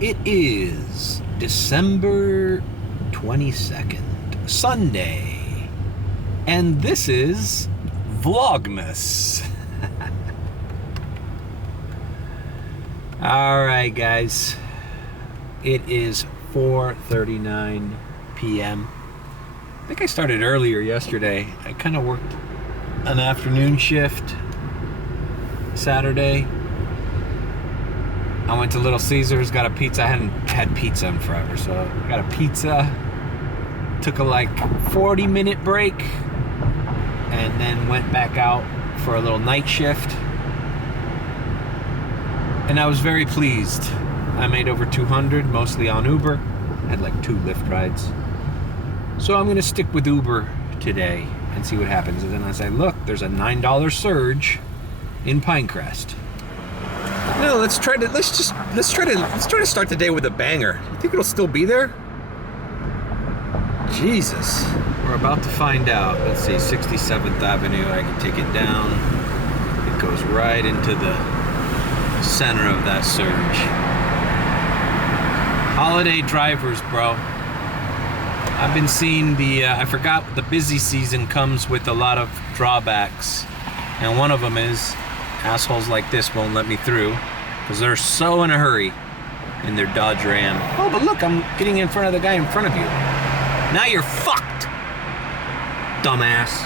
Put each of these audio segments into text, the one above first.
It is December 22nd, Sunday, and this is Vlogmas. Alright guys, it is 4:39 p.m. I think I started earlier yesterday. I kind of worked an afternoon shift Saturday. I went to Little Caesars, got a pizza. I hadn't had pizza in forever, so I got a pizza. Took a like 40-minute break and then went back out for a little night shift. And I was very pleased. I made over 200, mostly on Uber. I had like 2 Lyft rides. So I'm gonna stick with Uber today and see what happens. And then I say, look, there's a $9 surge in Pine Crest. No, let's try to start the day with a banger. You think it'll still be there? Jesus. We're about to find out. Let's see, 67th Avenue. I can take it down. It goes right into the center of that surge. Holiday drivers, bro. I've been seeing I forgot the busy season comes with a lot of drawbacks. And one of them is assholes like this won't let me through because they're so in a hurry in their Dodge Ram. Oh, but look, I'm getting in front of the guy in front of you. Now you're fucked, dumbass.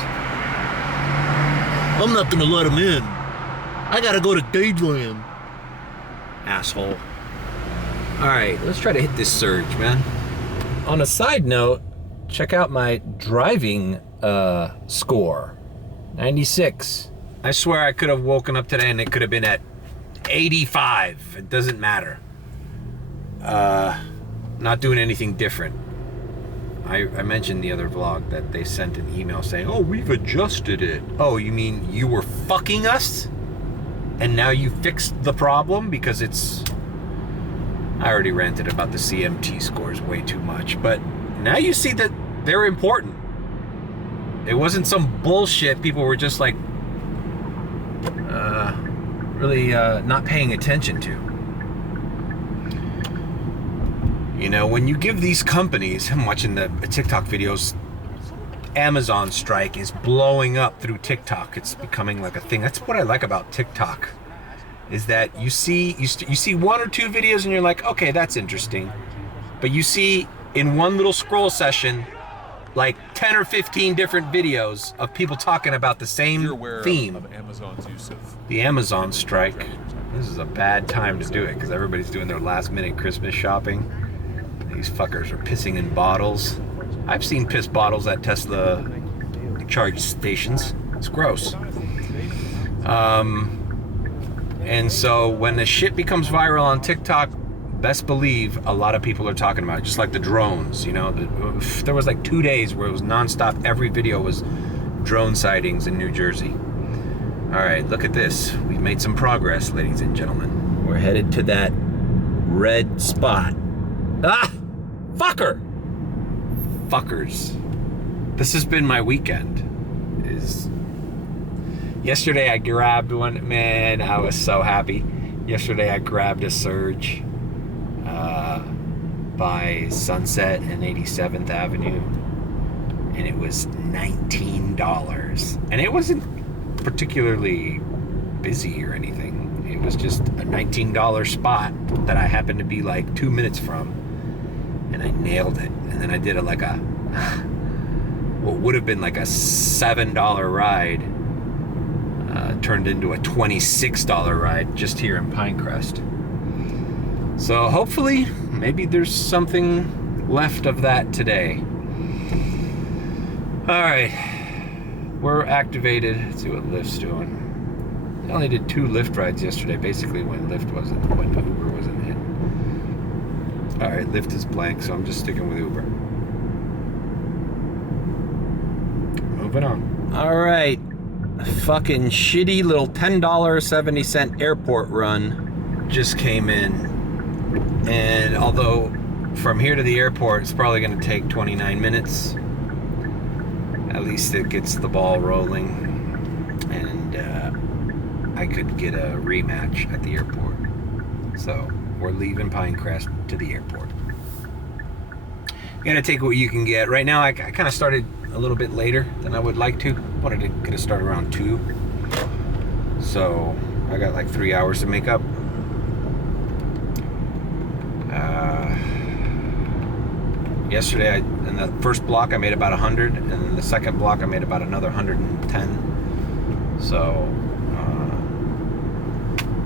I'm not gonna let him in. I gotta go to Dadeland. Asshole. Alright, let's try to hit this surge, man. On a side note, check out my driving score. 96. I swear I could have woken up today and it could have been at 85. It doesn't matter. Not doing anything different. I mentioned the other vlog that they sent an email saying, oh, we've adjusted it. Oh, you mean you were fucking us? And now you fixed the problem? Because it's... I already ranted about the CMT scores way too much, but now you see that they're important. It wasn't some bullshit people were just like really not paying attention to. You know, when you give these companies, I'm watching the TikTok videos, Amazon strike is blowing up through TikTok. It's becoming like a thing. That's what I like about TikTok, is that you see 1 or 2 videos and you're like, okay, that's interesting. But you see in one little scroll session, like 10 or 15 different videos of people talking about the same theme. Of Amazon's use of the Amazon strike. This is a bad time to do it because everybody's doing their last minute Christmas shopping. These fuckers are pissing in bottles. I've seen piss bottles at Tesla charge stations. It's gross. And so when the shit becomes viral on TikTok, best believe a lot of people are talking about it, just like the drones, you know. There was like 2 days where it was nonstop. Every video was drone sightings in New Jersey. All right, look at this. We've made some progress, ladies and gentlemen. We're headed to that red spot. Ah, fucker. Fuckers. This has been my weekend. Yesterday I grabbed one. Man, I was so happy. Yesterday I grabbed a surge by Sunset and 87th Avenue, and it was $19. And it wasn't particularly busy or anything. It was just a $19 spot that I happened to be like 2 minutes from, and I nailed it. And then I did what would have been like a $7 ride. Turned into a $26 ride just here in Pine Crest. So hopefully, maybe there's something left of that today. All right, we're activated. Let's see what Lyft's doing. I only did 2 Lyft rides yesterday, basically when Uber wasn't in. All right, Lyft is blank, so I'm just sticking with Uber. Moving on. All right. Fucking shitty little $10.70 airport run just came in, and although from here to the airport it's probably going to take 29 minutes, at least it gets the ball rolling, and I could get a rematch at the airport. So We're leaving Pine Crest to the airport. You gotta take what you can get. Right now, I kind of started a little bit later than I would like to. Wanted to get it started around 2. So I got like 3 hours to make up. Yesterday, in the first block, I made about 100, and then the second block, I made about another 110. So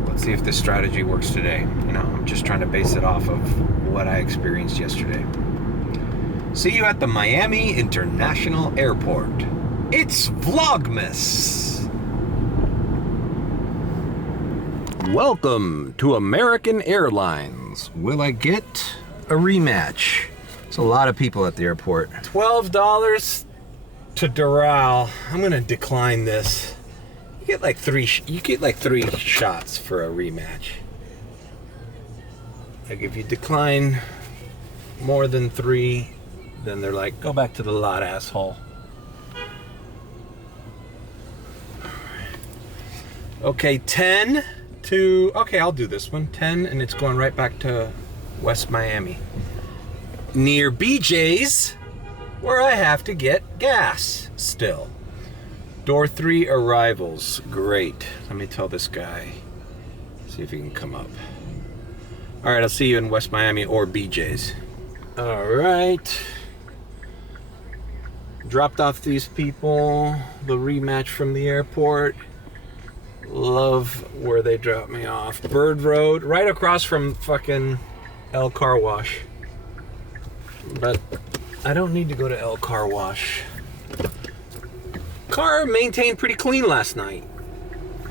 let's see if this strategy works today. You know, I'm just trying to base it off of what I experienced yesterday. See you at the Miami International Airport. It's Vlogmas. Welcome to American Airlines. Will I get a rematch? There's a lot of people at the airport. $12 to Doral. I'm gonna decline this. You get like three shots for a rematch. Like if you decline more than 3, then they're like, go back to the lot, asshole. Okay, 10 to, okay, I'll do this one. 10, and it's going right back to West Miami. Near BJ's, where I have to get gas still. Door 3 arrivals. Great. Let me tell this guy. See if he can come up. All right, I'll see you in West Miami or BJ's. All right. Dropped off these people. The rematch from the airport. Love where they dropped me off. Bird Road, right across from fucking El Car Wash. But I don't need to go to El Car Wash. Car maintained pretty clean last night.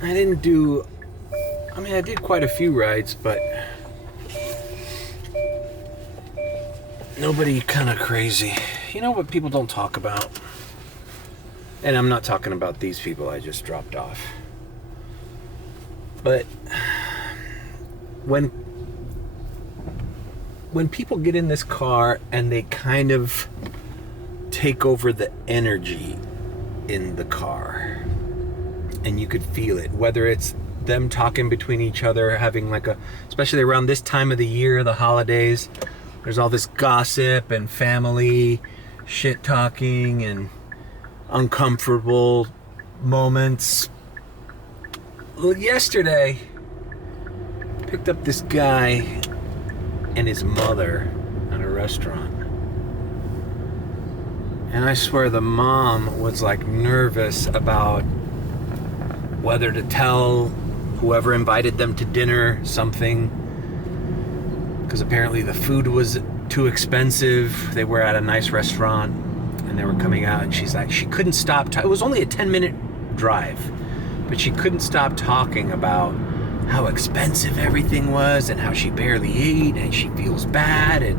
I did quite a few rides, but nobody kind of crazy. You know what people don't talk about? And I'm not talking about these people I just dropped off. But when people get in this car and they kind of take over the energy in the car, and you could feel it, whether it's them talking between each other, having like especially around this time of the year, the holidays, there's all this gossip and family shit talking and uncomfortable moments. Well, yesterday, picked up this guy and his mother at a restaurant. And I swear the mom was like nervous about whether to tell whoever invited them to dinner something, because apparently the food was too expensive. They were at a nice restaurant and they were coming out, and she's like, she couldn't stop. It was only a 10-minute drive, but she couldn't stop talking about how expensive everything was and how she barely ate and she feels bad and,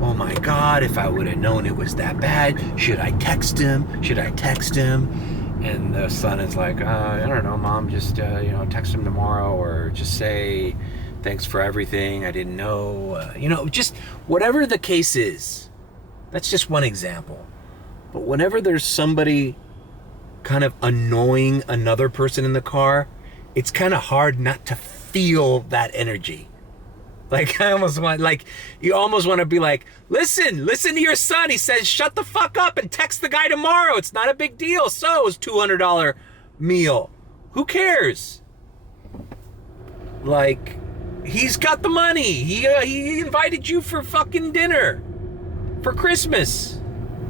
oh my God, if I would have known it was that bad, should I text him? And the son is like, I don't know, Mom, just, text him tomorrow, or just say, thanks for everything, I didn't know, just whatever the case is. That's just one example. But whenever there's somebody kind of annoying another person in the car, it's kind of hard not to feel that energy. Like, you almost want to be like, listen to your son. He says, shut the fuck up and text the guy tomorrow. It's not a big deal. So it was $200 meal. Who cares? Like, he's got the money. He invited you for fucking dinner for Christmas.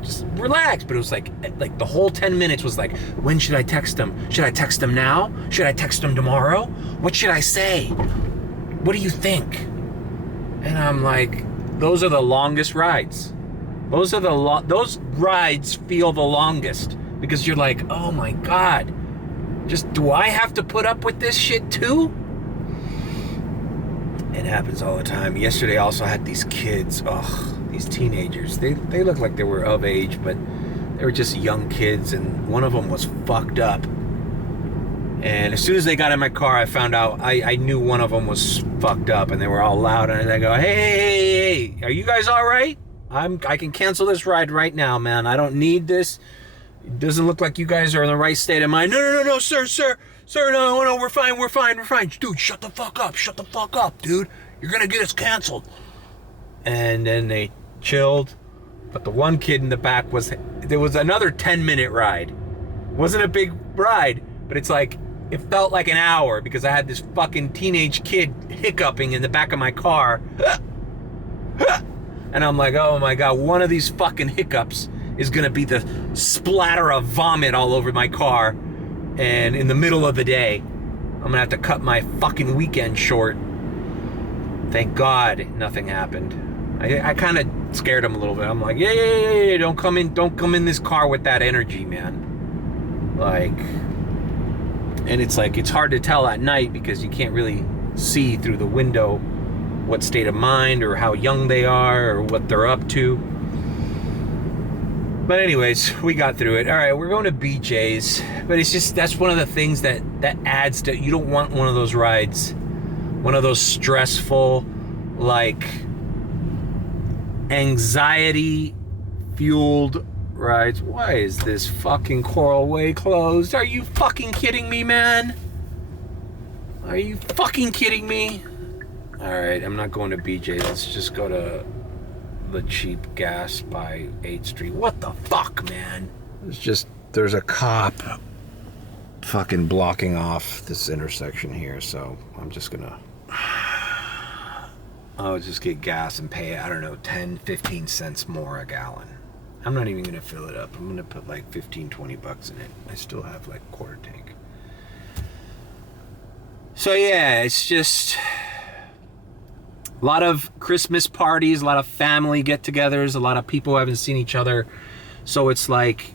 Just relax. But it was like the whole 10 minutes was like, when should I text him? Should I text him now? Should I text him tomorrow? What should I say? What do you think? And I'm like, those are the longest rides. Those rides feel the longest, because you're like, oh my God, just, do I have to put up with this shit too? It happens all the time. Yesterday I also had these kids, these teenagers. They looked like they were of age, but they were just young kids, and one of them was fucked up. And as soon as they got in my car, I found out, I knew one of them was fucked up, and they were all loud, and I go, hey, are you guys all right? I can cancel this ride right now, man. I don't need this. It doesn't look like you guys are in the right state of mind. No, sir. Sir, no, we're fine. Dude, shut the fuck up, dude. You're gonna get us canceled. And then they chilled. But the one kid in the back there was another 10-minute ride. It wasn't a big ride, but it's like, it felt like an hour because I had this fucking teenage kid hiccuping in the back of my car. And I'm like, oh my God, one of these fucking hiccups is gonna be the splatter of vomit all over my car. And in the middle of the day, I'm gonna have to cut my fucking weekend short. Thank God nothing happened. I kind of scared him a little bit. I'm like, yeah, don't come in this car with that energy, man. Like, and it's like, it's hard to tell at night because you can't really see through the window what state of mind or how young they are or what they're up to. But anyways, we got through it. All right, we're going to BJ's, but it's just, that's one of the things that adds to, you don't want one of those rides, one of those stressful, like, anxiety fueled rides. Why is this fucking Coral Way closed? Are you fucking kidding me, man? Are you fucking kidding me? All right, I'm not going to BJ's. Let's just go to the cheap gas by 8th Street. What the fuck, man? There's a cop fucking blocking off this intersection here, so I'm just gonna, I'll just get gas and pay, I don't know, 10, 15 cents more a gallon. I'm not even gonna fill it up. I'm gonna put like 15, 20 bucks in it. I still have like a quarter tank. So yeah, it's just a lot of Christmas parties, a lot of family get-togethers, a lot of people who haven't seen each other. So it's like,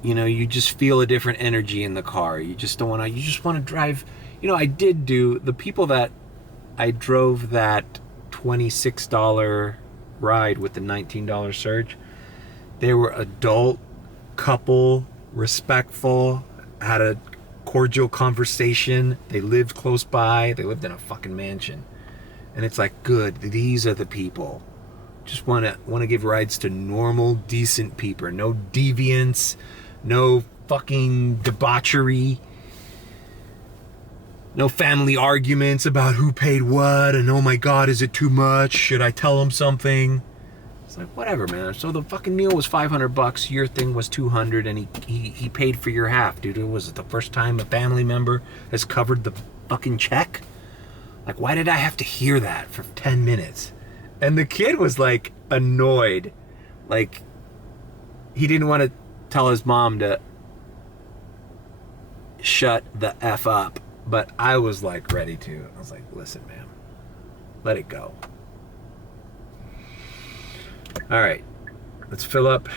you know, you just feel a different energy in the car. You just don't want to, you just want to drive. You know, I did do, the people that I drove that $26 ride with the $19 surge, they were adult, couple, respectful, had a cordial conversation. They lived close by. They lived in a fucking mansion. And it's like, good, these are the people. Just want to give rides to normal, decent people. No deviance, no fucking debauchery, no family arguments about who paid what, and oh my God, is it too much? Should I tell him something? It's like, whatever, man. So the fucking meal was $500, your thing was $200, and he paid for your half, dude. It was the first time a family member has covered the fucking check. Like, why did I have to hear that for 10 minutes? And the kid was like annoyed. Like, he didn't want to tell his mom to shut the F up. But I was like ready to. I was like, listen, man, let it go. All right, let's fill up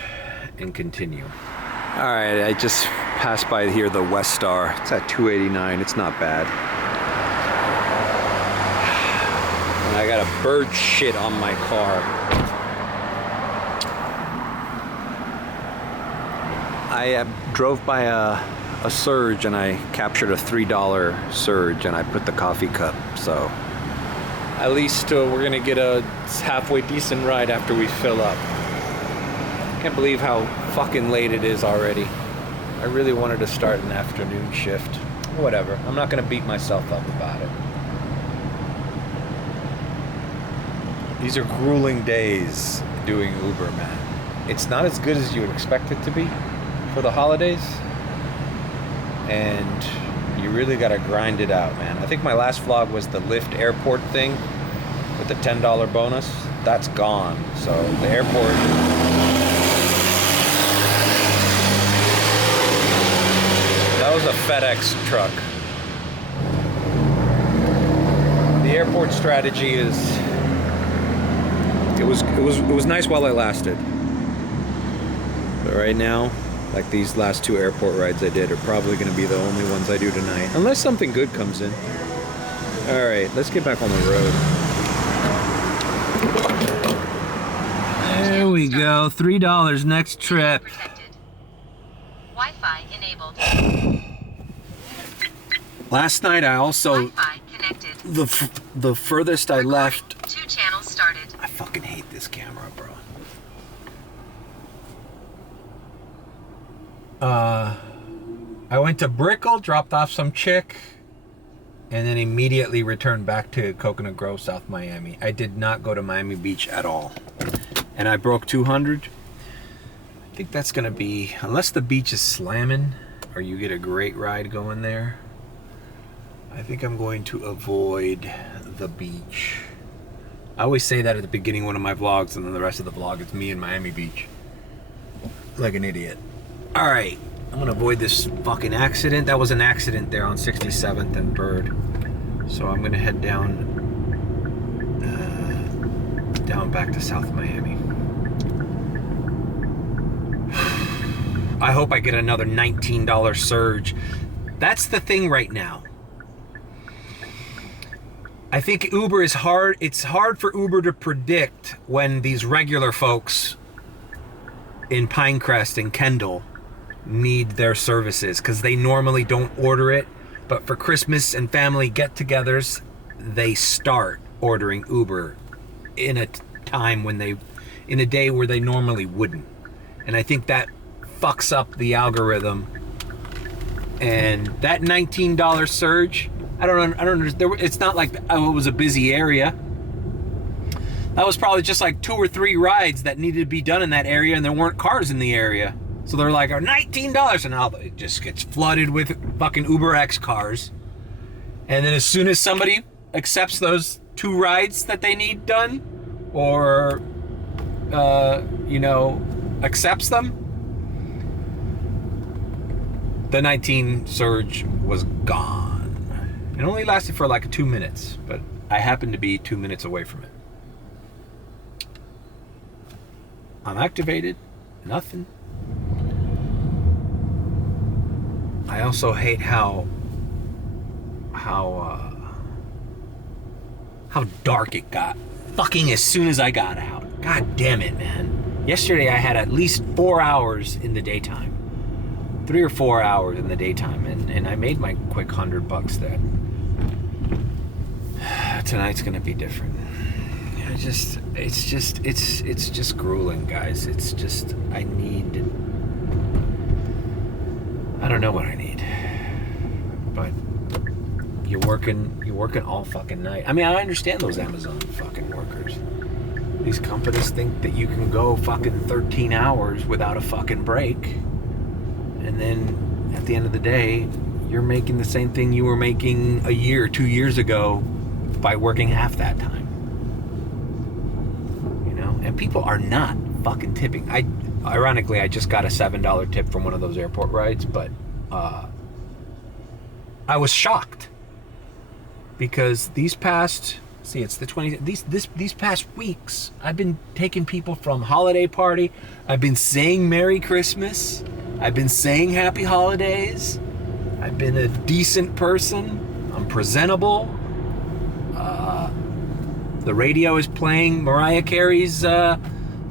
and continue. All right, I just passed by here the West Star. It's at 289. It's not bad. And I got a bird shit on my car. I drove by a surge and I captured a $3 surge and I put the coffee cup. So at least we're gonna get a halfway decent ride after we fill up. Can't believe how fucking late it is already. I really wanted to start an afternoon shift. Whatever, I'm not gonna beat myself up about it. These are grueling days doing Uber, man. It's not as good as you would expect it to be for the holidays. And you really gotta grind it out, man. I think my last vlog was the Lyft airport thing with the $10 bonus. That's gone. So the airport, that was a FedEx truck. The airport strategy is, it was nice while it lasted. But right now, like these last 2 airport rides I did are probably going to be the only ones I do tonight. Unless something good comes in. Alright, let's get back on the road. There we go. $3 next trip. Wi-Fi enabled. Last night I also... Wi-Fi connected. The furthest I left... 2 channels started. I fucking hate this camera, bro. I went to Brickell, dropped off some chick, and then immediately returned back to Coconut Grove, South Miami. I did not go to Miami Beach at all. And I broke 200. I think that's gonna be, unless the beach is slamming or you get a great ride going there, I think I'm going to avoid the beach. I always say that at the beginning of one of my vlogs, and then the rest of the vlog it's me in Miami Beach. Like an idiot. All right, I'm gonna avoid this fucking accident. That was an accident there on 67th and Bird. So I'm gonna head down back to South Miami. I hope I get another $19 surge. That's the thing right now. I think Uber is hard. It's hard for Uber to predict when these regular folks in Pine Crest and Kendall need their services, because they normally don't order it, but for Christmas and family get-togethers they start ordering Uber in a time when in a day where they normally wouldn't. And I think that fucks up the algorithm. And that $19 surge, I don't understand. It's not like it was a busy area. That was probably just like 2 or 3 rides that needed to be done in that area, and there weren't cars in the area. So they're like, $19, and now it just gets flooded with fucking UberX cars. And then as soon as somebody accepts those 2 rides that they need done, or accepts them, the 19 surge was gone. It only lasted for like 2 minutes, but I happened to be 2 minutes away from it. I'm activated, nothing. I also hate how dark it got fucking as soon as I got out. God damn it, man. Yesterday I had at least 4 hours in the daytime. 3 or 4 hours in the daytime, and I made my quick $100 then. Tonight's gonna be different. It's just grueling, guys. It's just, I don't know what I need, but you're working all fucking night. I mean, I understand those Amazon fucking workers. These companies think that you can go fucking 13 hours without a fucking break, and then at the end of the day, you're making the same thing you were making a year, 2 years ago by working half that time. And people are not fucking tipping. Ironically, I just got a $7 tip from one of those airport rides, but I was shocked because these past weeks, I've been taking people from holiday party. I've been saying Merry Christmas. I've been saying Happy Holidays. I've been a decent person. I'm presentable. The radio is playing Mariah Carey's All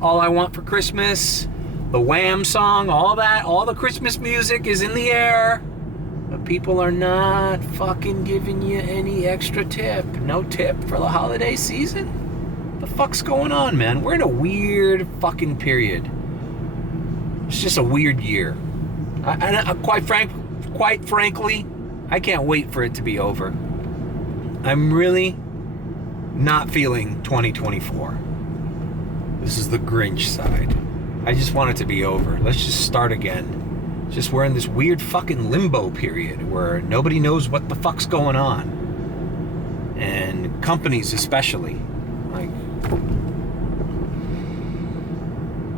I Want for Christmas, the Wham song, all that, all the Christmas music is in the air. But people are not fucking giving you any extra tip. No tip for the holiday season? The fuck's going on, man? We're in a weird fucking period. It's just a weird year. Quite frankly, I can't wait for it to be over. I'm really not feeling 2024. This is the Grinch side. I just want it to be over. Let's just start again. Just we're in this weird fucking limbo period where nobody knows what the fuck's going on. And companies especially. Like,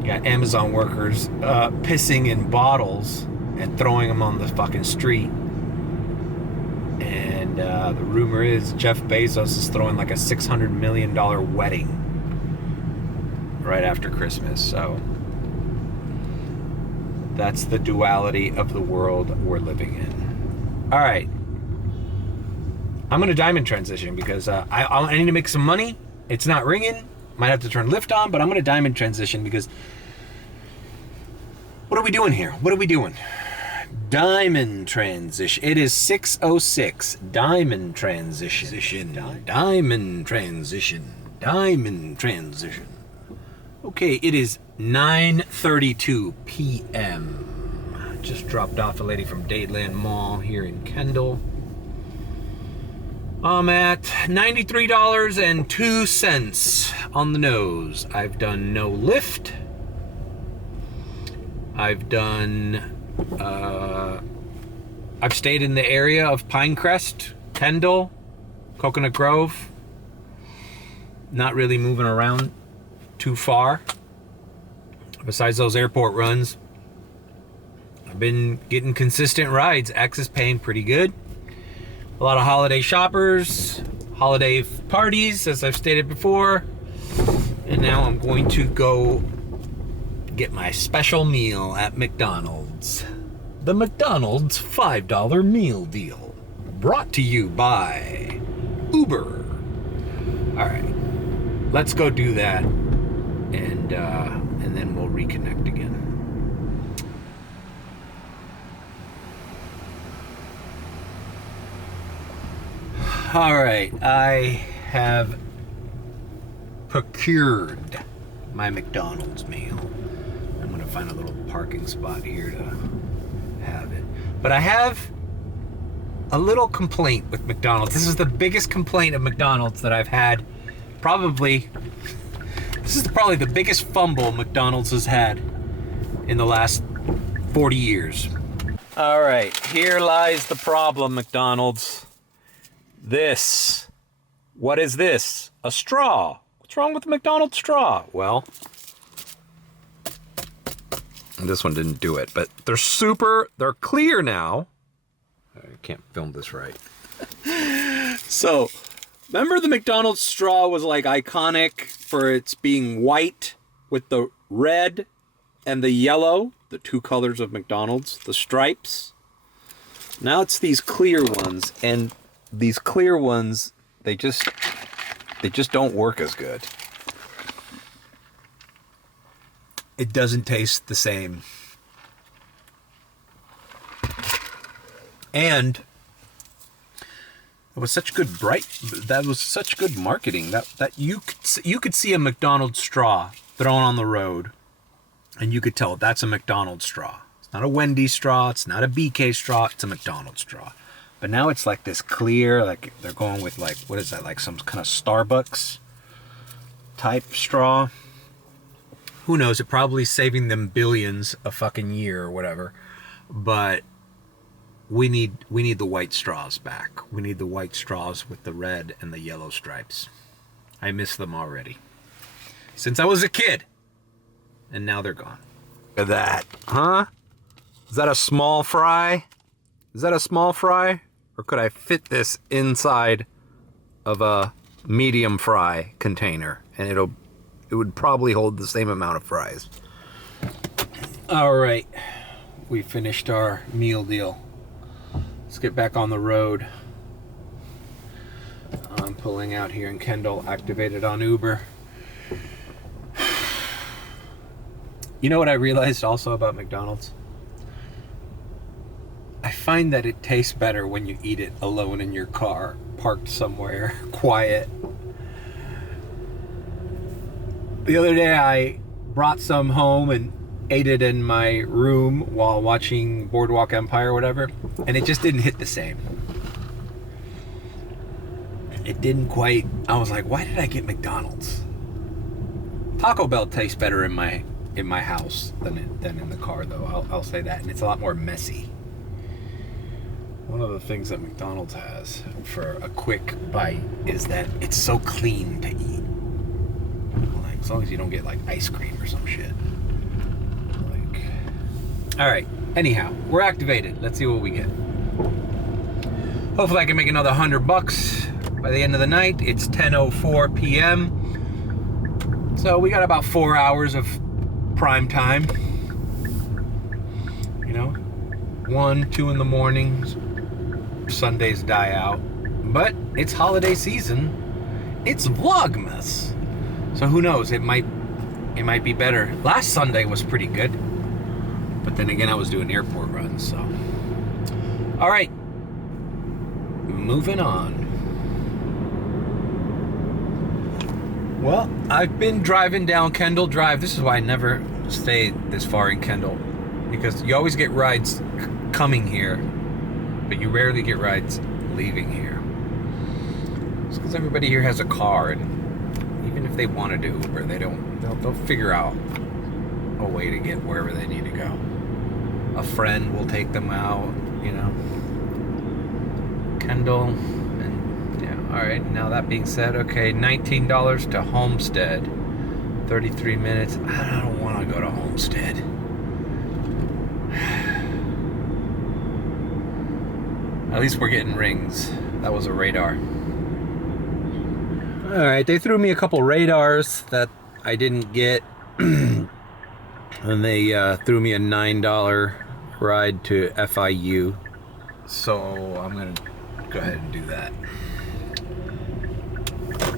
you got Amazon workers pissing in bottles and throwing them on the fucking street. And the rumor is Jeff Bezos is throwing like a $600 million wedding right after Christmas. So that's the duality of the world we're living in. All right. I'm going to diamond transition because I need to make some money. It's not ringing. Might have to turn Lyft on, but I'm going to diamond transition because what are we doing here? What are we doing? Diamond transition. It is 6:06. Diamond transition. Diamond transition. Diamond transition. Okay, it is 9:32 p.m. Just dropped off a lady from Dadeland Mall here in Kendall. I'm at $93.02 on the nose. I've done no Lyft. I've stayed in the area of Pine Crest, Kendall, Coconut Grove. Not really moving around too far. Besides those airport runs, I've been getting consistent rides. X is paying pretty good. A lot of holiday shoppers, holiday parties, as I've stated before. And now I'm going to go get my special meal at McDonald's. The McDonald's $5 meal deal. Brought to you by Uber. All right, let's go do that, and then we'll reconnect again. All right, I have procured my McDonald's meal. I'm gonna find a little parking spot here to have it. But I have a little complaint with McDonald's. This is the biggest complaint of McDonald's that I've had. This is probably the biggest fumble McDonald's has had in the last 40 years. All right, here lies the problem, McDonald's. What is this? A straw. What's wrong with the McDonald's straw? Well, this one didn't do it, but they're clear now. I can't film this right. So, remember the McDonald's straw was like iconic for its being white with the red and the yellow, the two colors of McDonald's, the stripes. Now it's these clear ones, and these clear ones, they just don't work as good. It doesn't taste the same. And it was such good marketing that you could see a McDonald's straw thrown on the road, and you could tell that's a McDonald's straw. It's not a Wendy's straw, it's not a BK straw, it's a McDonald's straw. But now it's like this clear, like they're going with like, what is that, like some kind of Starbucks type straw? Who knows? It probably saving them billions a fucking year or whatever. But we need the white straws back. We need the white straws with the red and the yellow stripes. I miss them already. Since I was a kid. And now they're gone. Look at that. Huh? Is that a small fry? Or could I fit this inside of a medium fry container? And it would probably hold the same amount of fries. All right. We finished our meal deal. Let's get back on the road. I'm pulling out here in Kendall, activated on Uber. You know what I realized also about McDonald's? I find that it tastes better when you eat it alone in your car, parked somewhere, quiet. The other day I brought some home and ate it in my room while watching Boardwalk Empire or whatever, and it just didn't hit the same. It didn't quite, I was like, why did I get McDonald's? Taco Bell tastes better in my house than in the car, though. I'll say that, and it's a lot more messy. One of the things that McDonald's has for a quick bite is that it's so clean to eat. Like, as long as you don't get like ice cream or some shit. Like, all right. Anyhow, we're activated. Let's see what we get. Hopefully, I can make another $100 by the end of the night. It's 10:04 p.m. So we got about 4 hours of prime time. You know, 1, 2 in the mornings. Sundays die out, but it's holiday season. It's Vlogmas, so who knows? It might be better. Last Sunday was pretty good, but then again, I was doing airport runs. So, all right, moving on. Well, I've been driving down Kendall Drive. This is why I never stayed this far in Kendall. because you always get rides coming here, but you rarely get rides leaving here. It's because everybody here has a car, and even if they want to do Uber, they'll figure out a way to get wherever they need to go. A friend will take them out, you know. Kendall, and yeah. All right. Now that being said, okay, $19 to Homestead, 33 minutes. I don't want to go to Homestead. At least we're getting rings. That was a radar. All right, they threw me a couple radars that I didn't get, and they threw me a $9 ride to FIU. So I'm gonna go ahead and do that.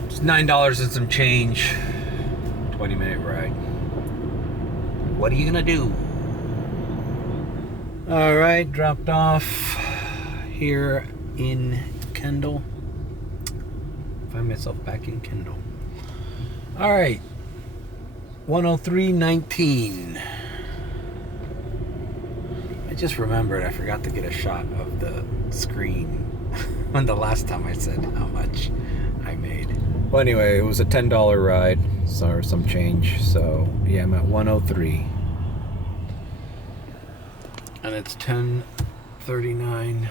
It's $9 and some change. 20-minute ride. What are you gonna do? All right, dropped off here in Kendall. Find myself back in Kendall. All right, 103.19. I just remembered I forgot to get a shot of the screen when the last time I said how much I made. Well, anyway, it was a $10 ride, so some change. So yeah, I'm at 103, and it's 10:39.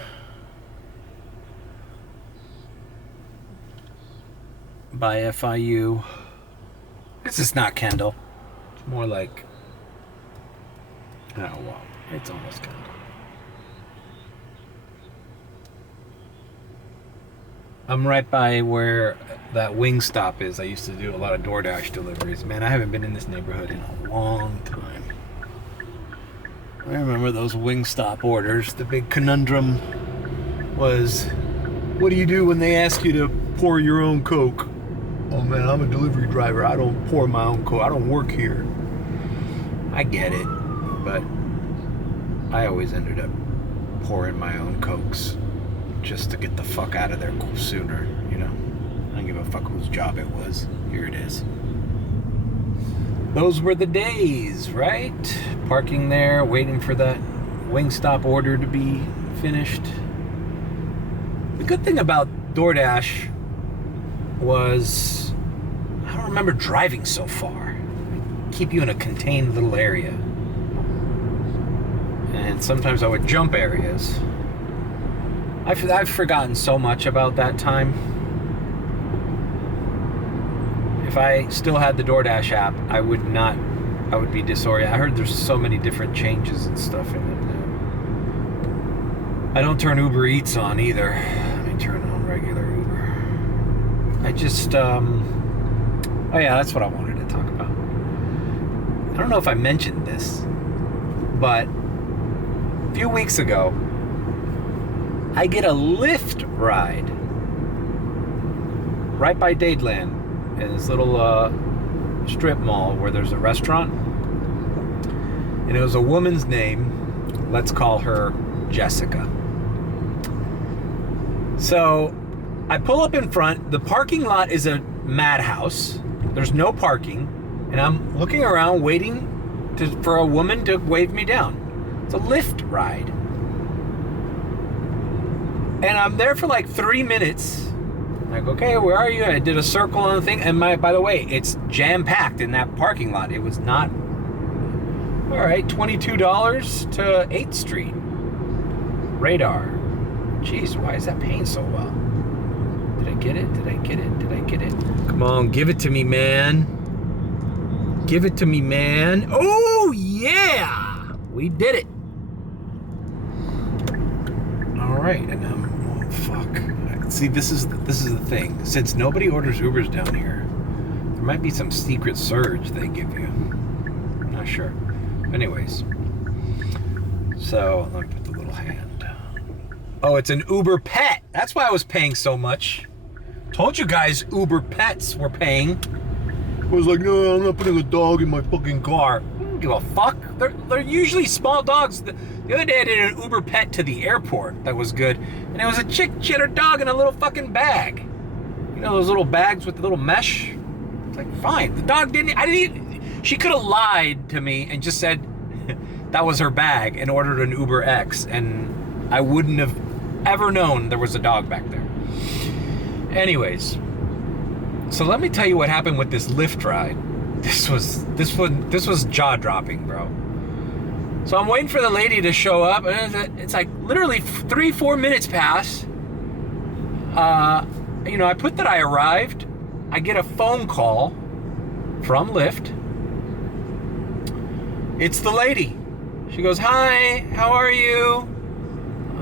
By FIU. This is not Kendall. It's more like, oh well, it's almost Kendall. I'm right by where that Wingstop is. I used to do a lot of DoorDash deliveries. Man, I haven't been in this neighborhood in a long time. I remember those Wingstop orders. The big conundrum was, what do you do when they ask you to pour your own Coke? Oh man, I'm a delivery driver. I don't pour my own Coke. I don't work here. I get it, but I always ended up pouring my own Cokes just to get the fuck out of there sooner, you know? I don't give a fuck whose job it was. Here it is. Those were the days, right? Parking there, waiting for that Wingstop order to be finished. The good thing about DoorDash was, I don't remember driving so far. Keep you in a contained little area. And sometimes I would jump areas. I've forgotten so much about that time. If I still had the DoorDash app, I would be disoriented. I heard there's so many different changes and stuff in it. I don't turn Uber Eats on either. Let me turn on regular Uber. I just, oh yeah, that's what I wanted to talk about. I don't know if I mentioned this, but a few weeks ago, I get a Lyft ride right by Dadeland in this little strip mall where there's a restaurant. And it was a woman's name. Let's call her Jessica. So I pull up in front. The parking lot is a madhouse. There's no parking. And I'm looking around waiting for a woman to wave me down. It's a Lyft ride. And I'm there for like 3 minutes. Like, okay, where are you? I did a circle on the thing. And by the way, it's jam-packed in that parking lot. It was not... All right, $22 to 8th Street. Radar. Jeez, why is that paying so well? Did I get it? Did I get it? Did I get it? Come on, give it to me, man. Give it to me, man. Oh, yeah! We did it. All right, and oh, fuck. See, this is the thing. Since nobody orders Ubers down here, there might be some secret surge they give you. I'm not sure. Anyways, so let me put the little hand. Oh, it's an Uber Pet. That's why I was paying so much. Told you guys Uber Pets were paying. I was like, no, I'm not putting a dog in my fucking car. I don't give a fuck. They're usually small dogs. The other day I did an Uber Pet to the airport. That was good. And it was a chick. She had her dog in a little fucking bag. You know those little bags with the little mesh? It's like, fine. The dog didn't. She could have lied to me and just said, that was her bag and ordered an Uber X, and I wouldn't have ever known there was a dog back there. Anyways, so let me tell you what happened with this Lyft ride. This was jaw-dropping, bro. So I'm waiting for the lady to show up, and it's like literally 3-4 minutes pass. You know, I put that I arrived. I get a phone call from Lyft. It's the lady. She goes, "Hi, how are you?"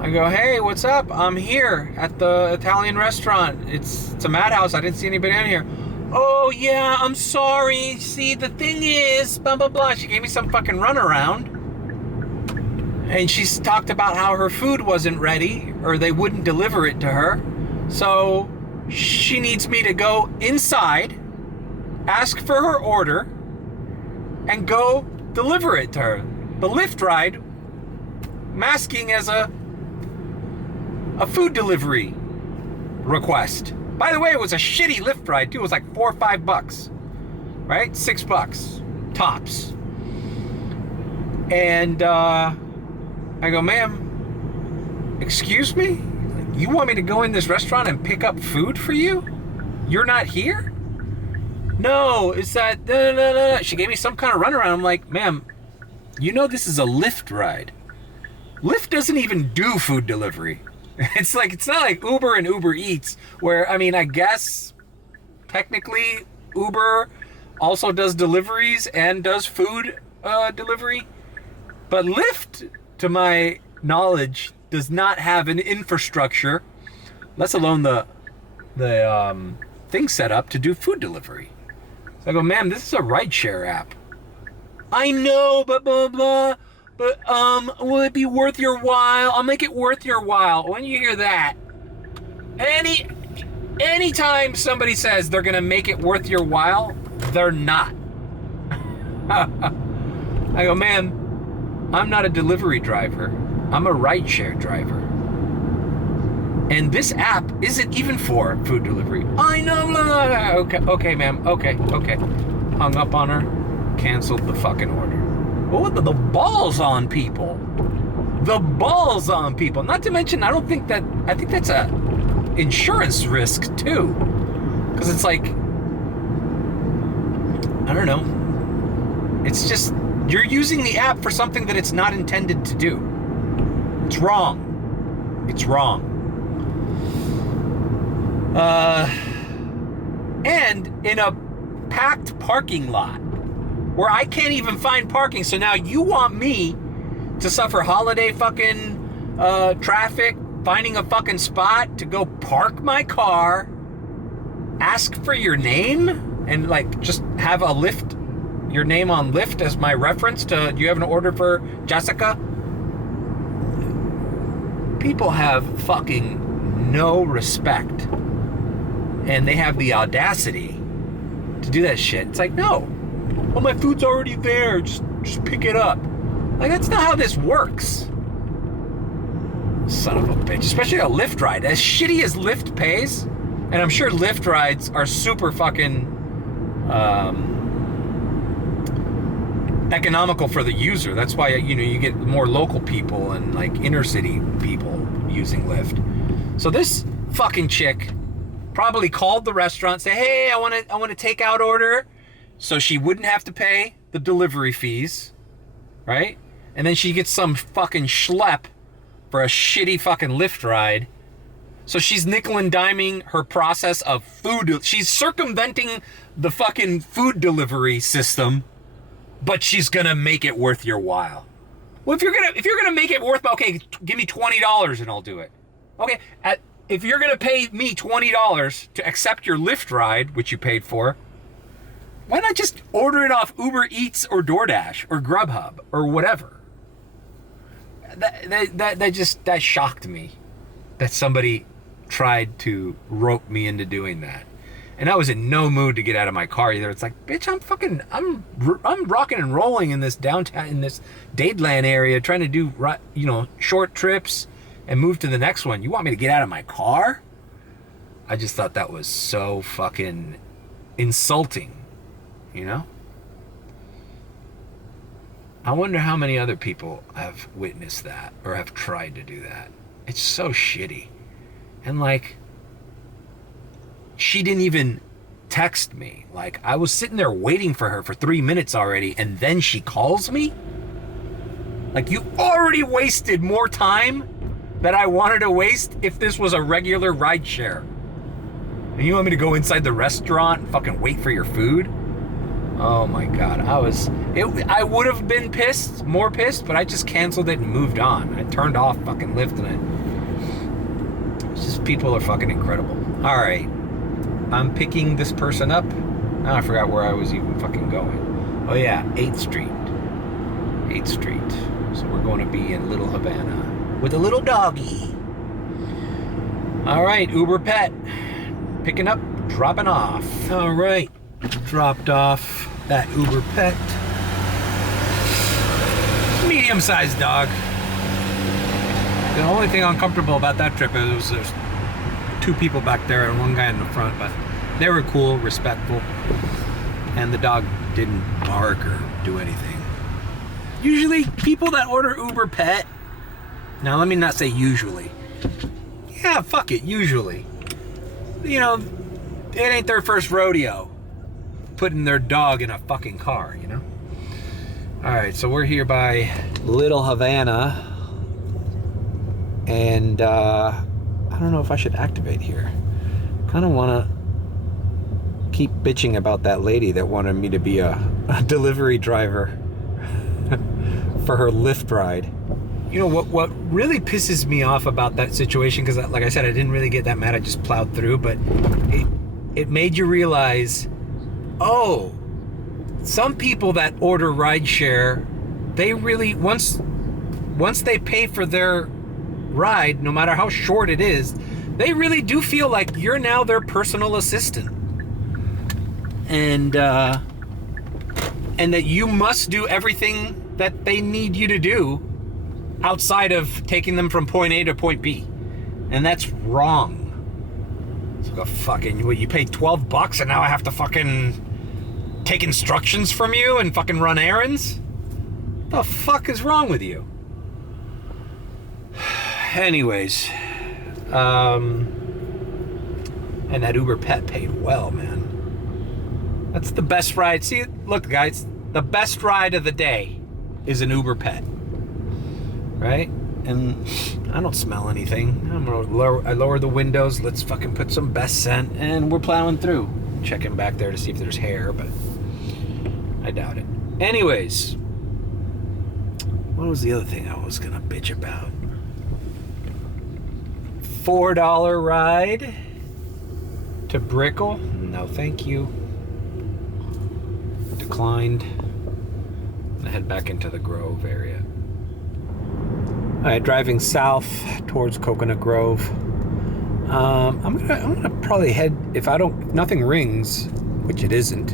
I go, "Hey, what's up? I'm here at the Italian restaurant. It's a madhouse. I didn't see anybody in here." "Oh, yeah, I'm sorry. See, the thing is, blah, blah, blah." She gave me some fucking runaround. And she talked about how her food wasn't ready, or they wouldn't deliver it to her. So she needs me to go inside, ask for her order, and go deliver it to her. The Lyft ride masking as a food delivery request. By the way, it was a shitty Lyft ride too. It was like $4 or $5, right? $6 tops. And I go, "Ma'am, excuse me? You want me to go in this restaurant and pick up food for you? You're not here?" "No, it's that." She gave me some kind of runaround. I'm like, "Ma'am, you know this is a Lyft ride. Lyft doesn't even do food delivery." It's not like Uber and Uber Eats, where, I mean, I guess technically Uber also does deliveries and does food delivery. But Lyft, to my knowledge, does not have an infrastructure, let alone the thing set up to do food delivery. So I go, "Ma'am, this is a rideshare app." "I know, but blah, blah. But, will it be worth your while? I'll make it worth your while." When you hear that, anytime somebody says they're gonna make it worth your while, they're not. I go, "Ma'am, I'm not a delivery driver. I'm a rideshare driver. And this app isn't even for food delivery." "I know, blah, blah, blah." Okay, ma'am, okay. Hung up on her, canceled the fucking order. Well, the balls on people. The balls on people. Not to mention, I think that's a insurance risk too. Because it's like, I don't know. It's just, you're using the app for something that it's not intended to do. It's wrong. It's wrong. And in a packed parking lot where I can't even find parking. So now you want me to suffer holiday fucking traffic, finding a fucking spot to go park my car, ask for your name, and like just have a Lyft, your name on Lyft as my reference to, "Do you have an order for Jessica?" People have fucking no respect. And they have the audacity to do that shit. It's like, no. "Well, my food's already there. Just pick it up." Like, that's not how this works. Son of a bitch. Especially a Lyft ride. As shitty as Lyft pays, and I'm sure Lyft rides are super fucking economical for the user. That's why, you know, you get more local people and like inner city people using Lyft. So this fucking chick probably called the restaurant, say, "Hey, I want a takeout order," so she wouldn't have to pay the delivery fees, right? And then she gets some fucking schlep for a shitty fucking Lyft ride. So she's nickel and diming her process of food. She's circumventing the fucking food delivery system, but she's gonna make it worth your while. Well, if you're gonna make it worth, okay, give me $20 and I'll do it. Okay, if you're gonna pay me $20 to accept your Lyft ride, which you paid for, why not just order it off Uber Eats or DoorDash or Grubhub or whatever? That shocked me that somebody tried to rope me into doing that. And I was in no mood to get out of my car either. It's like, bitch, I'm rocking and rolling in this downtown, in this Dadeland area, trying to do, you know, short trips and move to the next one. You want me to get out of my car? I just thought that was so fucking insulting, you know? I wonder how many other people have witnessed that or have tried to do that. It's so shitty. And like, she didn't even text me. Like, I was sitting there waiting for her for 3 minutes already, and then she calls me? Like, you already wasted more time that I wanted to waste if this was a regular rideshare. And you want me to go inside the restaurant and fucking wait for your food? Oh my God, I would have been more pissed, but I just canceled it and moved on. I turned off fucking Lyft and it's just, people are fucking incredible. All right, I'm picking this person up. Oh, I forgot where I was even fucking going. Oh yeah, 8th Street. 8th Street. So we're going to be in Little Havana with a little doggy. All right, Uber Pet. Picking up, dropping off. All right, dropped off that Uber Pet. Medium-sized dog. The only thing uncomfortable about that trip is there's 2 people back there and 1 guy in the front, but they were cool, respectful, and the dog didn't bark or do anything. Usually, people that order Uber Pet, now let me not say usually. Yeah, fuck it, usually. You know, it ain't their first rodeo putting their dog in a fucking car, you know? All right, so we're here by Little Havana, and I don't know if I should activate here. Kind of want to keep bitching about that lady that wanted me to be a delivery driver for her Lyft ride. You know what really pisses me off about that situation, because like I said, I didn't really get that mad, I just plowed through, but it made you realize, oh, some people that order rideshare, they really, once they pay for their ride, no matter how short it is, they really do feel like you're now their personal assistant, and that you must do everything that they need you to do outside of taking them from point A to point B. And that's wrong. It's like a fucking, what, you paid $12 and now I have to fucking take instructions from you and fucking run errands? The fuck is wrong with you? Anyways, and that Uber Pet paid well, man. That's the best ride. See, look guys, the best ride of the day is an Uber Pet. Right? And I don't smell anything. I lower the windows. Let's fucking put some best scent, and we're plowing through. Checking back there to see if there's hair, but I doubt it. Anyways, what was the other thing I was gonna bitch about? $4 ride to Brickell? No, thank you. Declined. I head back into the Grove area. All right, driving south towards Coconut Grove. I'm gonna probably head, if nothing rings, which it isn't,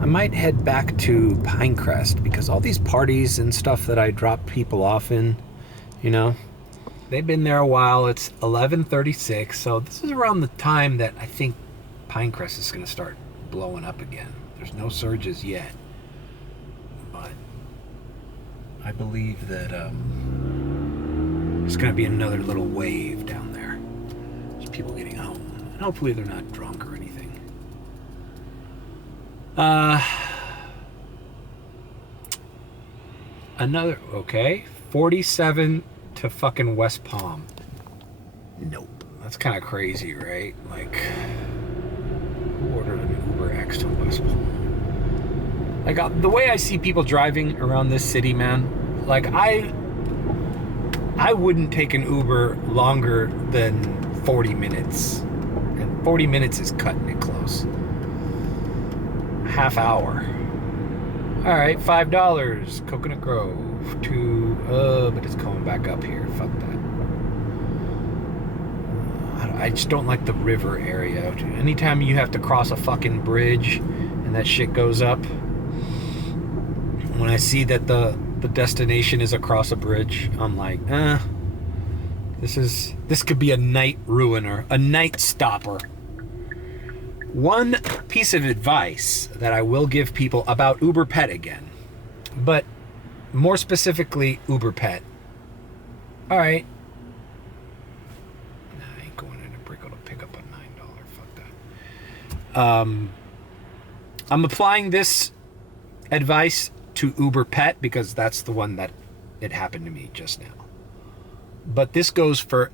I might head back to Pine Crest, because all these parties and stuff that I drop people off in, you know, they've been there a while. It's 11:36, so this is around the time that I think Pine Crest is gonna start blowing up again. There's no surges yet, but I believe that there's going to be another little wave down there. There's people getting home, and hopefully they're not drunk or anything. Okay, 47 to fucking West Palm. Nope, that's kind of crazy, right? Like, who ordered an Uber X to West Palm? Like, the way I see people driving around this city, man, like, I wouldn't take an Uber longer than 40 minutes. And 40 minutes is cutting it close. Half hour. All right, $5. Coconut Grove to, but it's coming back up here. Fuck that. I just don't like the river area. Anytime you have to cross a fucking bridge and that shit goes up, when I see that the destination is across a bridge, I'm like, this could be a night ruiner, a night stopper. One piece of advice that I will give people about Uber Pet again, but more specifically, Uber Pet. All right. Nah, I ain't going into Brickell to pick up a $9. Fuck that. I'm applying this advice to Uber Pet because that's the one that it happened to me just now. But this goes for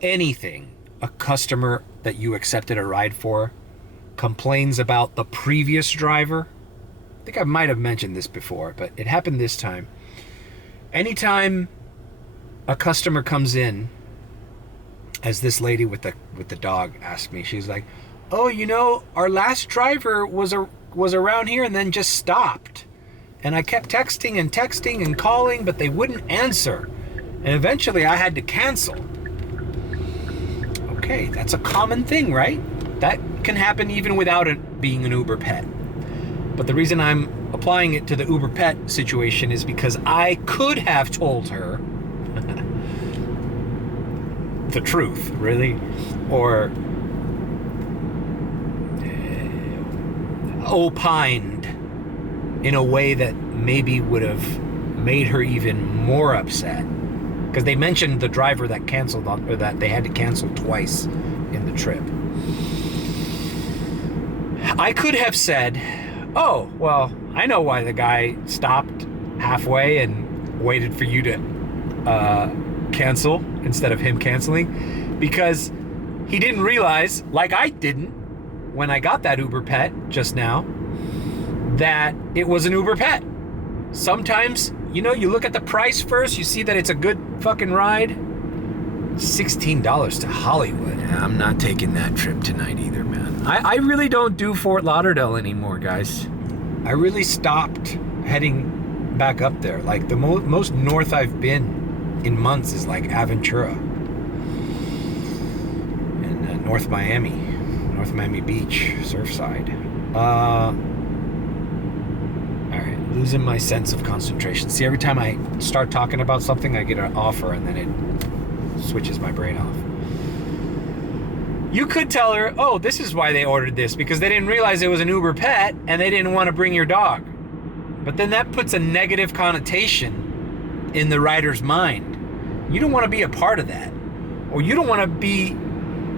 anything a customer that you accepted a ride for complains about the previous driver. I think I might have mentioned this before, but it happened this time. Anytime a customer comes in, as this lady with the dog asked me, she's like, "Oh, you know, our last driver was around here and then just stopped. And I kept texting and calling, but they wouldn't answer. And eventually I had to cancel." Okay, that's a common thing, right? That can happen even without it being an Uber Pet. But the reason I'm applying it to the Uber Pet situation is because I could have told her the truth, really, or opined in a way that maybe would have made her even more upset. Because they mentioned the driver that canceled on, or that they had to cancel twice in the trip. I could have said, "Oh, well, I know why the guy stopped halfway and waited for you to cancel instead of him canceling, because he didn't realize, like I didn't when I got that Uber Pet just now, that it was an Uber Pet. Sometimes, you know, you look at the price first, you see that it's a good fucking ride. $16 to Hollywood. I'm not taking that trip tonight either, man. I really don't do Fort Lauderdale anymore, guys. I really stopped heading back up there. Like, the most north I've been in months is like Aventura and North Miami Beach, Surfside. All right, losing my sense of concentration. See, every time I start talking about something, I get an offer and then it switches my brain off. You could tell her, "Oh, this is why they ordered this, because they didn't realize it was an Uber Pet and they didn't want to bring your dog." But then that puts a negative connotation in the rider's mind. You don't want to be a part of that. Or you don't want to be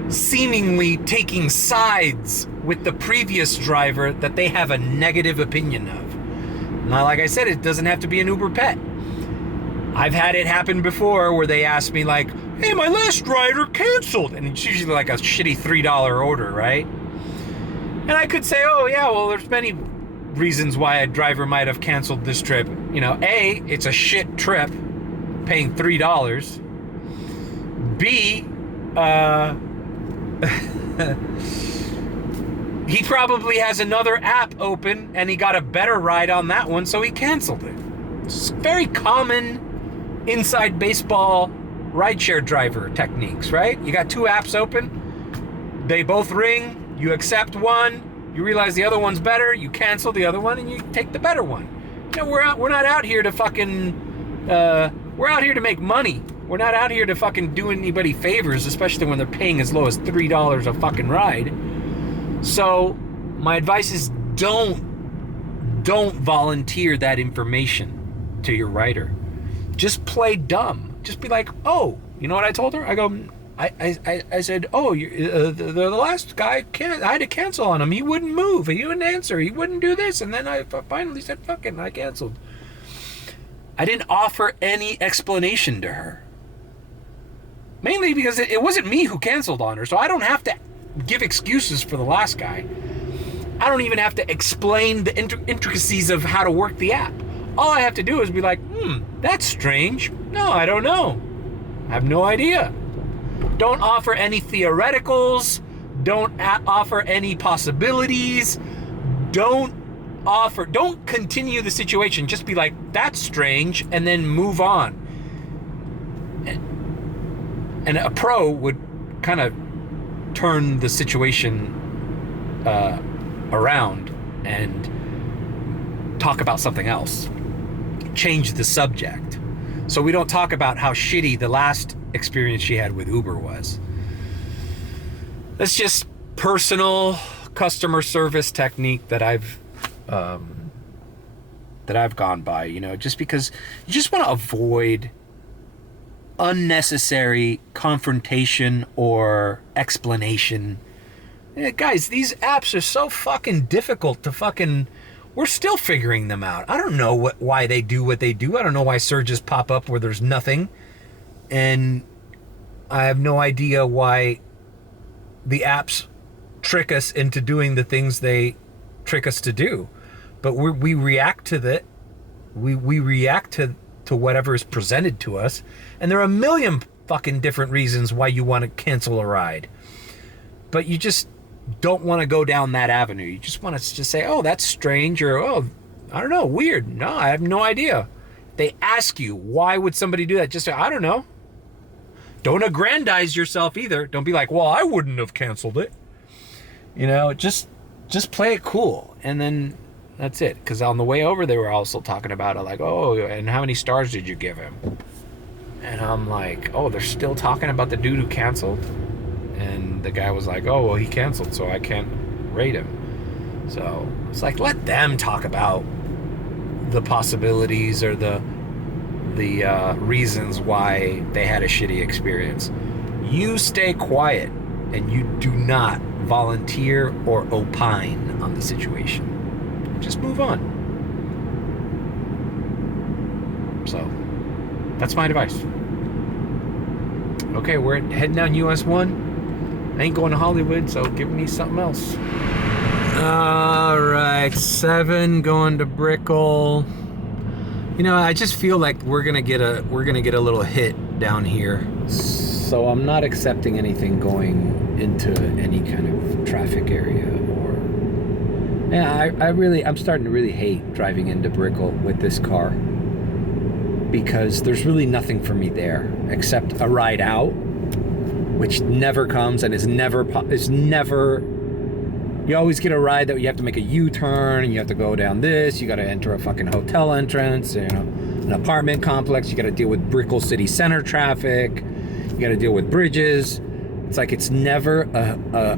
seemingly taking sides with the previous driver that they have a negative opinion of. Now, like I said, it doesn't have to be an Uber Pet. I've had it happen before where they ask me like, "Hey, my last rider canceled." And it's usually like a shitty $3 order, right? And I could say, "Oh yeah, well, there's many reasons why a driver might have canceled this trip. You know, A, it's a shit trip, paying $3. B, he probably has another app open and he got a better ride on that one, so he canceled it." It's very common inside baseball rideshare driver techniques, right? You got two apps open, they both ring, you accept one, you realize the other one's better, you cancel the other one and you take the better one. You know, we're not out here to fucking we're out here to make money. We're not out here to fucking do anybody favors, especially when they're paying as low as $3 a fucking ride. So my advice is don't volunteer that information to your rider. Just play dumb. Just be like, "Oh, you know what I told her?" I go, I said, "Oh, the last guy, I had to cancel on him. He wouldn't move. He wouldn't answer. He wouldn't do this." And then I finally said, "Fuck it," and I canceled. I didn't offer any explanation to her. Mainly because it wasn't me who canceled on her, so I don't have to give excuses for the last guy. I don't even have to explain the intricacies of how to work the app. All I have to do is be like, "That's strange. No, I don't know. I have no idea." Don't offer any theoreticals. Don't offer any possibilities. Don't continue the situation. Just be like, "That's strange," and then move on. And a pro would kind of turn the situation around and talk about something else. Change the subject. So we don't talk about how shitty the last experience she had with Uber was. That's just personal customer service technique that I've that I've gone by, you know, just because you just want to avoid unnecessary confrontation or explanation. Yeah, guys, these apps are so fucking difficult to fucking... We're still figuring them out. I don't know why they do what they do. I don't know why surges pop up where there's nothing. And I have no idea why the apps trick us into doing the things they trick us to do. But we react to that. We react to whatever is presented to us. And there are a million fucking different reasons why you want to cancel a ride. But you just don't want to go down that avenue. You just want to just say, oh, that's strange, or, oh, I don't know, weird. No, I have no idea. They ask you, why would somebody do that? Just say, I don't know. Don't aggrandize yourself either. Don't be like, well, I wouldn't have canceled it. You know, just play it cool. And then that's it. Because on the way over, they were also talking about it, like, oh, and how many stars did you give him? And I'm like, oh, they're still talking about the dude who canceled? And the guy was like, oh, well, he canceled, so I can't rate him. So it's like, let them talk about the possibilities or the reasons why they had a shitty experience. You stay quiet and you do not volunteer or opine on the situation. Just move on. So that's my advice. Okay, we're heading down US 1. I ain't going to Hollywood, so give me something else. All right, 7 going to Brickell. You know, I just feel like we're gonna get a little hit down here. So I'm not accepting anything going into any kind of traffic area or. Yeah, I'm starting to really hate driving into Brickell with this car, because there's really nothing for me there except a ride out, which never comes and is never. You always get a ride that you have to make a U-turn and you have to go down this. You got to enter a fucking hotel entrance, you know, an apartment complex. You got to deal with Brickell city center traffic. You got to deal with bridges. It's like it's never a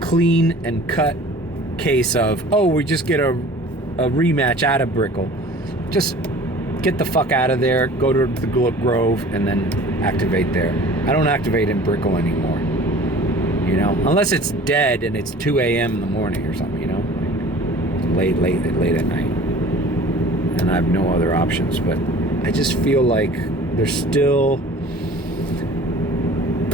clean and cut case of, oh, we just get a rematch out of Brickell. Just get the fuck out of there, go to the Grove, and then activate there. I don't activate in Brickell anymore, you know, unless it's dead and it's 2 a.m. in the morning or something, you know, like late at night, and I have no other options. But I just feel like there's still,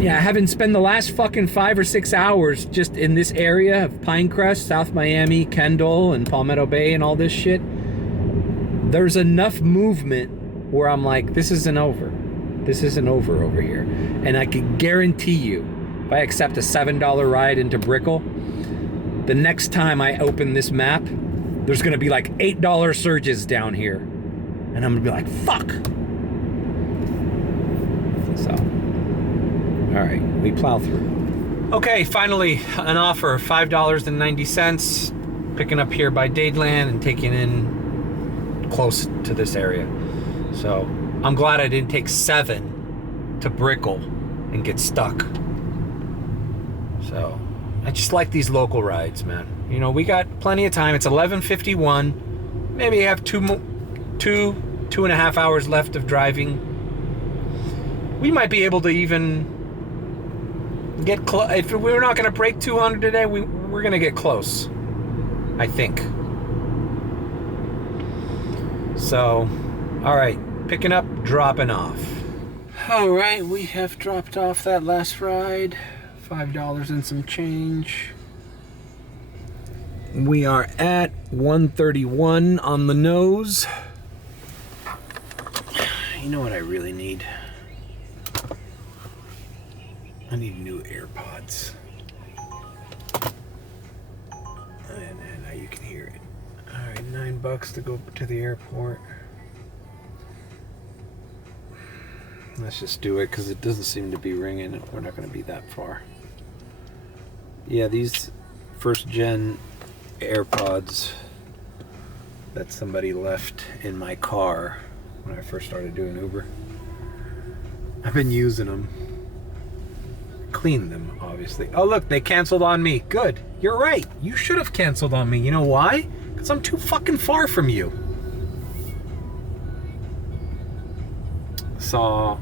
yeah, I haven't spent the last fucking 5 or 6 hours just in this area of Pine Crest, South Miami, Kendall, and Palmetto Bay, and all this shit. There's enough movement where I'm like, this isn't over. This isn't over here. And I can guarantee you, if I accept a $7 ride into Brickell, the next time I open this map, there's gonna be like $8 surges down here. And I'm gonna be like, fuck. So, all right, we plow through. Okay, finally, an offer, $5.90, picking up here by Dadeland and taking in close to this area. So I'm glad I didn't take 7 to Brickell and get stuck. So I just like these local rides, man. You know, we got plenty of time. It's 11:51. Maybe I have two and a half hours left of driving. We might be able to even get close. If we're not going to break 200 today, we're going to get close, I think. So, all right, picking up, dropping off. All right, we have dropped off that last ride, $5 and some change. We are at 131 on the nose. You know what I really need? I need new AirPods. And now you can hear it. All right, $9 to go to the airport. Let's just do it because it doesn't seem to be ringing. We're not going to be that far. Yeah, these first gen AirPods that somebody left in my car when I first started doing Uber. I've been using them. Cleaned them, obviously. Oh, look, they canceled on me. Good. You're right. You should have canceled on me. You know why? Because I'm too fucking far from you. Saw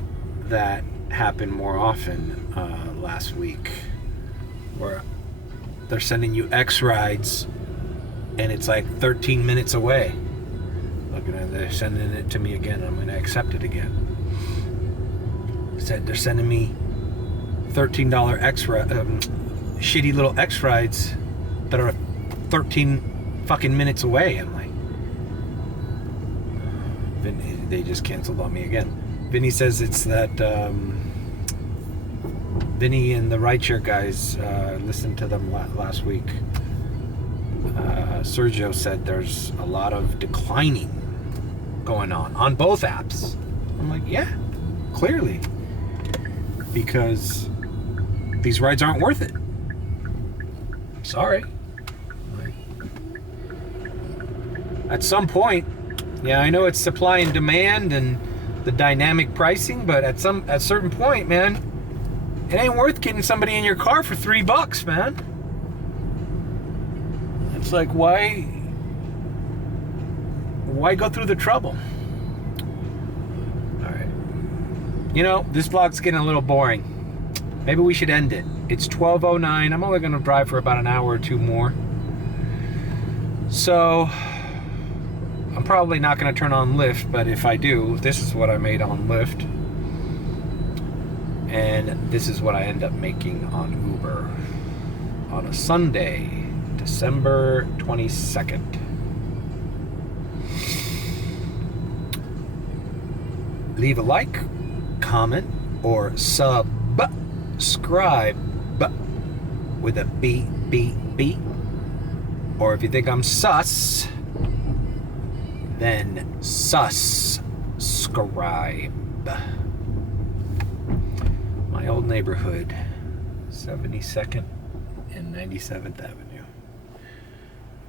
that happen more often last week, where they're sending you X rides and it's like 13 minutes away. Look at it, they're sending it to me again. I'm going to accept it again. Said they're sending me $13 shitty little X rides that are 13 fucking minutes away. I'm like, they just canceled on me again. Vinny says it's that Vinny and the rideshare guys, listened to them last week. Sergio said there's a lot of declining going on both apps. I'm like, yeah, clearly. Because these rides aren't worth it. Sorry. At some point, yeah, I know it's supply and demand and the dynamic pricing, but at a certain point, man, it ain't worth getting somebody in your car for $3, man. It's like, why go through the trouble? All right. You know, this vlog's getting a little boring. Maybe we should end it. It's 12:09. I'm only gonna drive for about an hour or two more. So I'm probably not going to turn on Lyft, but if I do, this is what I made on Lyft. And this is what I end up making on Uber on a Sunday, December 22nd. Leave a like, comment, or subscribe with a B. Or if you think I'm sus, then subscribe. My old neighborhood, 72nd and 97th Avenue.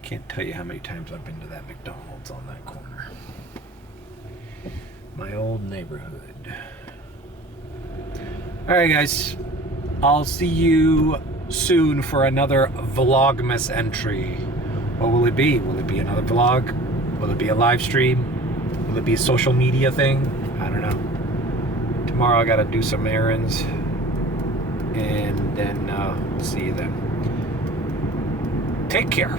Can't tell you how many times I've been to that McDonald's on that corner. My old neighborhood. Alright guys, I'll see you soon for another Vlogmas entry. What will it be? Will it be another vlog? Will it be a live stream? Will it be a social media thing? I don't know. Tomorrow I gotta do some errands. And then see you then. Take care.